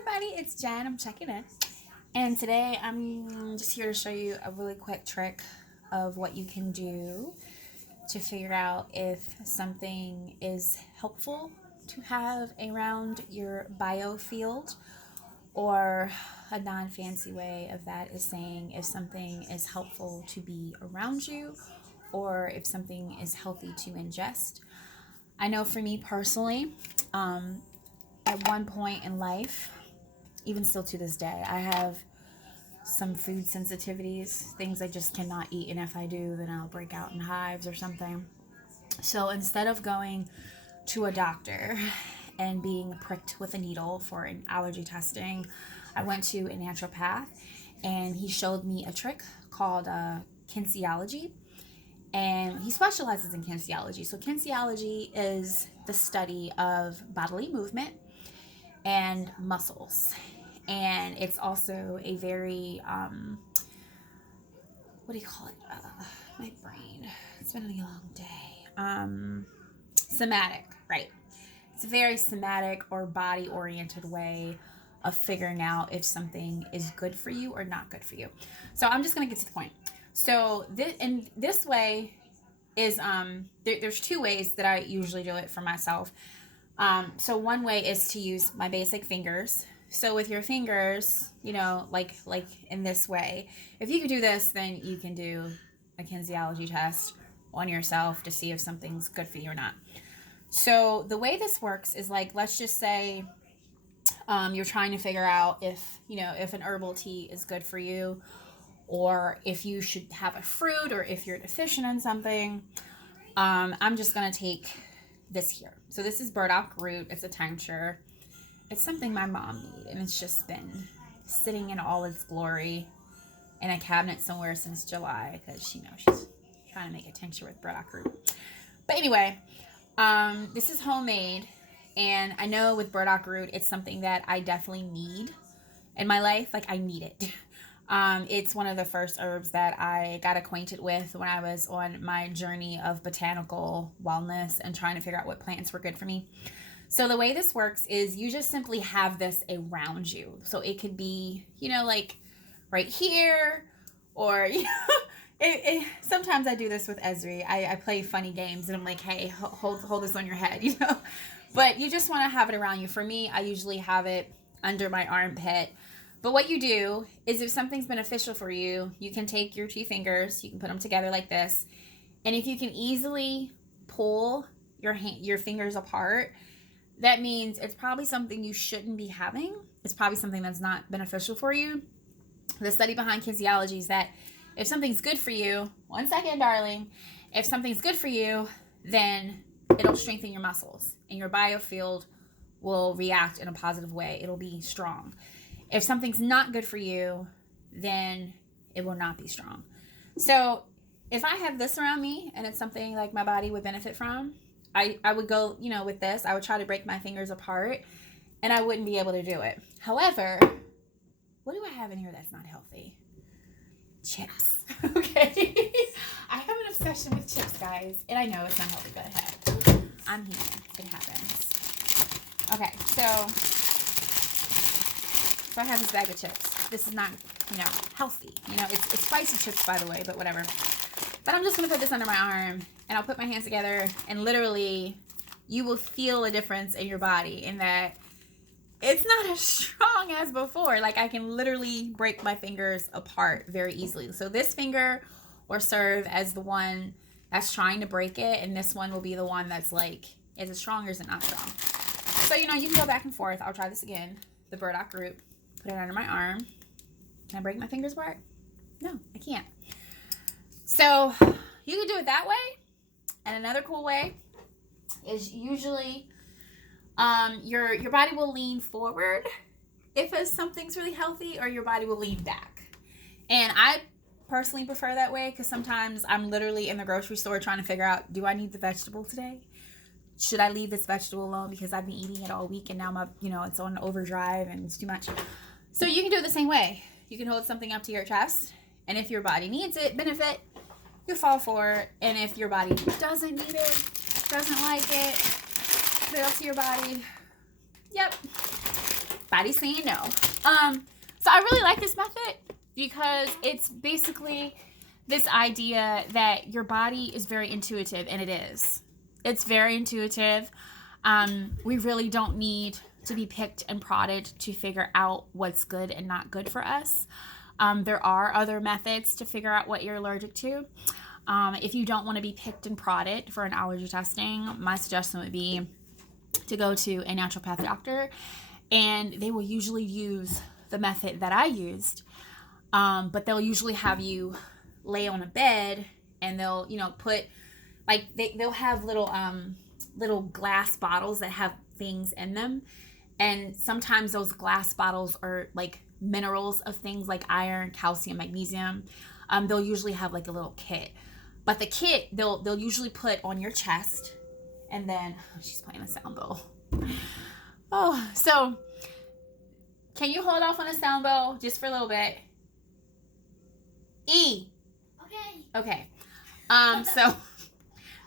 everybody, it's Jen. I'm checking in. And today I'm just here to show you a really quick trick of what you can do to figure out if something is helpful to have around your biofield, or a non-fancy way of that is saying if something is helpful to be around you or if something is healthy to ingest. I know for me personally, at one point in life, even still to this day, I have some food sensitivities, things I just cannot eat, and if I do, then I'll break out in hives or something. So instead of going to a doctor and being pricked with a needle for an allergy testing, I went to a naturopath, and he showed me a trick called kinesiology, and he specializes in kinesiology. So kinesiology is the study of bodily movement and muscles, and it's also a very what do you call it, my brain, it's been a long day, somatic, right? It's a very somatic or body oriented way of figuring out if something is good for you or not good for you. So I'm just going to get to the point. So this way is there's two ways that I usually do it for myself. So one way is to use my basic fingers. So with your fingers, like in this way, if you could do this, then you can do a kinesiology test on yourself to see if something's good for you or not. So the way this works is, like, let's just say you're trying to figure out if an herbal tea is good for you, or if you should have a fruit, or if you're deficient in something. I'm just going to take this here. So this is burdock root. It's a tincture. It's something my mom made, and it's just been sitting in all its glory in a cabinet somewhere since July, because she's trying to make a tincture with burdock root. But anyway, this is homemade, and I know with burdock root, it's something that I definitely need in my life. Like, I need it. It's one of the first herbs that I got acquainted with when I was on my journey of botanical wellness and trying to figure out what plants were good for me. So the way this works is you just simply have this around you. So it could be, like right here, or, sometimes I do this with Esri. I play funny games, and I'm like, hey, hold this on your head, But you just want to have it around you. For me, I usually have it under my armpit. But what you do is, if something's beneficial for you, you can take your two fingers, you can put them together like this, and if you can easily pull your fingers apart, that means it's probably something you shouldn't be having. It's probably something that's not beneficial for you. The study behind kinesiology is that if something's good for you, one second, darling, if something's good for you, then it'll strengthen your muscles, and your biofield will react in a positive way. It'll be strong. If something's not good for you, then it will not be strong. So if I have this around me and it's something like my body would benefit from, I would go, with this, I would try to break my fingers apart, and I wouldn't be able to do it. However, what do I have in here that's not healthy? Chips. Okay. I have an obsession with chips, guys, and I know it's not healthy, but hey, I'm human. It happens. Okay, so I have this bag of chips. This is not, healthy. It's spicy chips, by the way, but whatever. But I'm just going to put this under my arm, and I'll put my hands together, and literally you will feel a difference in your body, in that it's not as strong as before. Like, I can literally break my fingers apart very easily. So this finger will serve as the one that's trying to break it, and this one will be the one that's like, is it strong or is it not strong? So, you can go back and forth. I'll try this again. The burdock root. Put it under my arm. Can I break my fingers apart? No, I can't. So you can do it that way. And another cool way is usually your body will lean forward if something's really healthy, or your body will lean back. And I personally prefer that way, because sometimes I'm literally in the grocery store trying to figure out, do I need the vegetable today? Should I leave this vegetable alone because I've been eating it all week, and now my, it's on overdrive and it's too much. So you can do it the same way. You can hold something up to your chest, and if your body needs it, benefit, you fall for it. And if your body doesn't need it, doesn't like it, put it up to your body. Yep. Body's saying no. So I really like this method because it's basically this idea that your body is very intuitive, and it is. It's very intuitive. We really don't need to be picked and prodded to figure out what's good and not good for us. There are other methods to figure out what you're allergic to. If you don't want to be picked and prodded for an allergy testing, my suggestion would be to go to a naturopath doctor, and they will usually use the method that I used, but they'll usually have you lay on a bed, and they'll, put, like, they'll have little glass bottles that have things in them, and sometimes those glass bottles are like minerals of things like iron, calcium, magnesium. They'll usually have like a little kit, but the kit they'll usually put on your chest, and then she's playing a sound bowl. Oh, so can you hold off on the sound bowl just for a little bit? Okay. So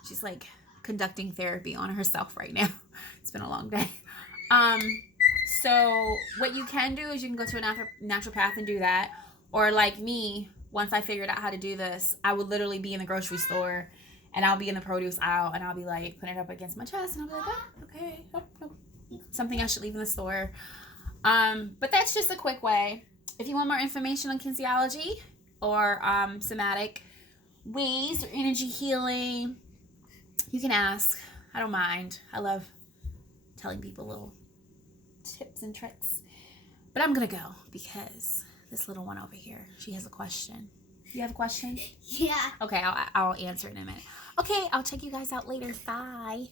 she's like conducting therapy on herself right now. It's been a long day. So what you can do is you can go to a naturopath and do that. Or like me, once I figured out how to do this, I would literally be in the grocery store, and I'll be in the produce aisle, and I'll be like putting it up against my chest, and I'll be like, oh, okay, something I should leave in the store. But that's just a quick way. If you want more information on kinesiology or somatic ways or energy healing, you can ask. I don't mind. I love telling people little tips and tricks. But I'm going to go because this little one over here, she has a question. You have a question? Yeah. Okay, I'll answer it in a minute. Okay, I'll check you guys out later. Bye.